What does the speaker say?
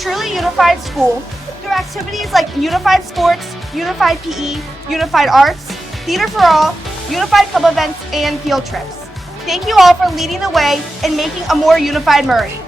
truly unified school through activities like unified sports, unified PE, unified arts, theater for all, unified club events, and field trips. Thank you all for leading the way and making a more unified Murray.